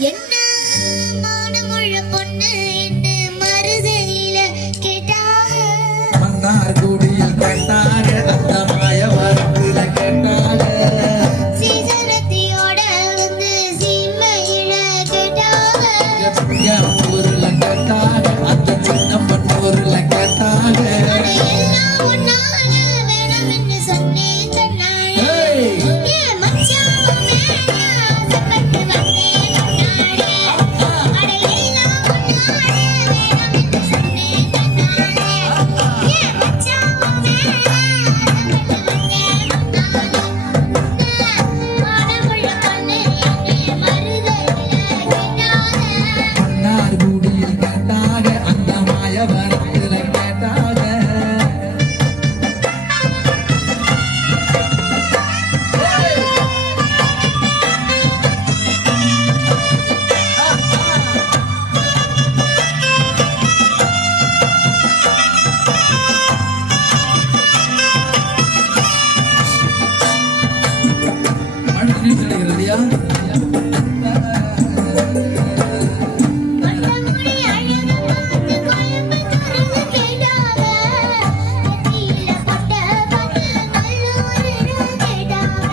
என்ன மானமுள்ள பொண்ணு என்று மருதையில கேட்டாக. மன்னார்குடியில் கேட்டாக, அந்த மாயவரத்துல கேட்டாக. சீசரத்தியோட வந்து சீமையில கேட்டாக. ஊர்ல கேட்டாக, அந்த சின்னம்மன்னூர்ல கேட்டாக. எல்லாம் ஒன்னால வேணும் என்று சொன்னேன் தன்னாலே. என் மச்சான் மேல ஆசைப்பட்டு வந்தேன் தன்னாலே. அட எல்லாம் ஒன்னால வேணும் என்று சொன்னேன் தன்னாலே. என் மச்சான் மேல ஆசைப்பட்டு வந்தேன் தன்னாலே. மானமுள்ள பொண்ணு என்று மருதையில கேட்டாக. மன்னார்குடியில் கேட்டாக, அந்த மாயவரத்துல கேட்டாக. அடுத்து நீ கிடைக்கிறதியா? வட்டமுடி அழகு பார்த்து கோயம்புத்தூர்ல கேட்டாக. நெத்தியில பொட்ட பார்த்து நல்லூரில கேட்டாக.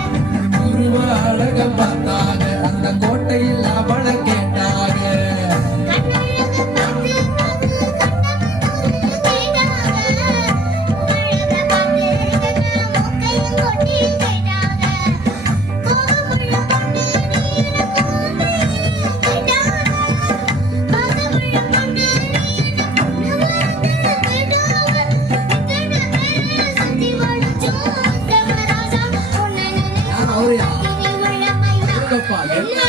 உருவ அழக பார்த்தாக, அந்த கோட்டையில் அவள கேட்டாக. கண்ணழகு பார்த்து கண்ணமனூர்ல கேட்டாக. அழக பார்த்து மூக்கையும் கொட்டி கேட்டாக. கோபமுள்ள பொண்ணு நீ எனக்கு கேட்டாக. பாசமுள்ள பொண்ணு நீ எனக்கு கேட்டாக. இத்தனை பேரை சுத்தி வளைச்சோம் தேவராஜா உன்னை யார் அவரையா? நினைவு உள்ளமையா. இருக்கப்பா, என்ன